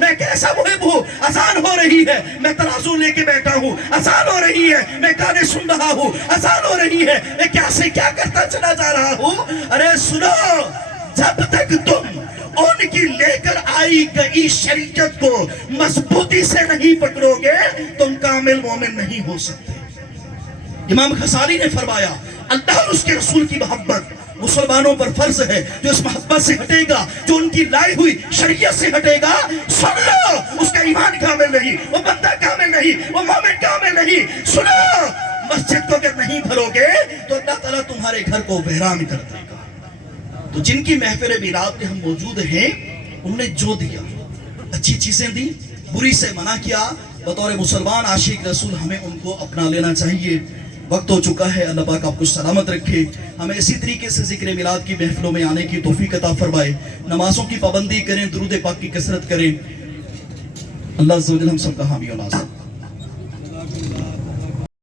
میں کیسا محب ہوں. اذان ہو رہی ہے, میں ترازو لے کے بیٹھا ہوں. اذان ہو رہی ہے, میں گانے سن رہا ہوں. اذان ہو رہی ہے, میں کیا سے کیا کرتا چلا جا رہا ہوں. ارے سنو, جب تک تم ان کی لے کر آئی گئی شریعت کو مضبوطی سے نہیں پکڑو گے, تم کامل مومن نہیں ہو سکتے. امام غزالی نے فرمایا اللہ اور اس کے رسول کی محبت مسلمانوں پر فرض ہے. جو اس محبت سے ہٹے گا, جو ان کی لائی ہوئی شریعت سے ہٹے گا, سن لو, اس کا ایمان کامل نہیں, وہ بندہ کامل نہیں, وہ مومن کامل نہیں. سنو, مسجد کو اگر نہیں بھرو گے تو اللہ تعالیٰ تمہارے گھر کو ویران کر دے گا. تو جن کی محفل میلاد میں ہم موجود ہیں, انہوں نے جو دیا, اچھی چیزیں دی, بری سے منع کیا, بطور مسلمان عاشق رسول ہمیں ان کو اپنا لینا چاہیے. وقت ہو چکا ہے, اللہ پاک آپ کو سلامت رکھے. ہمیں اسی طریقے سے ذکر میلاد کی محفلوں میں آنے کی توفیق عطا فرمائے. نمازوں کی پابندی کریں, درود پاک کی کثرت کریں. اللہ عز و جل ہم سب کا حامی و ناصر.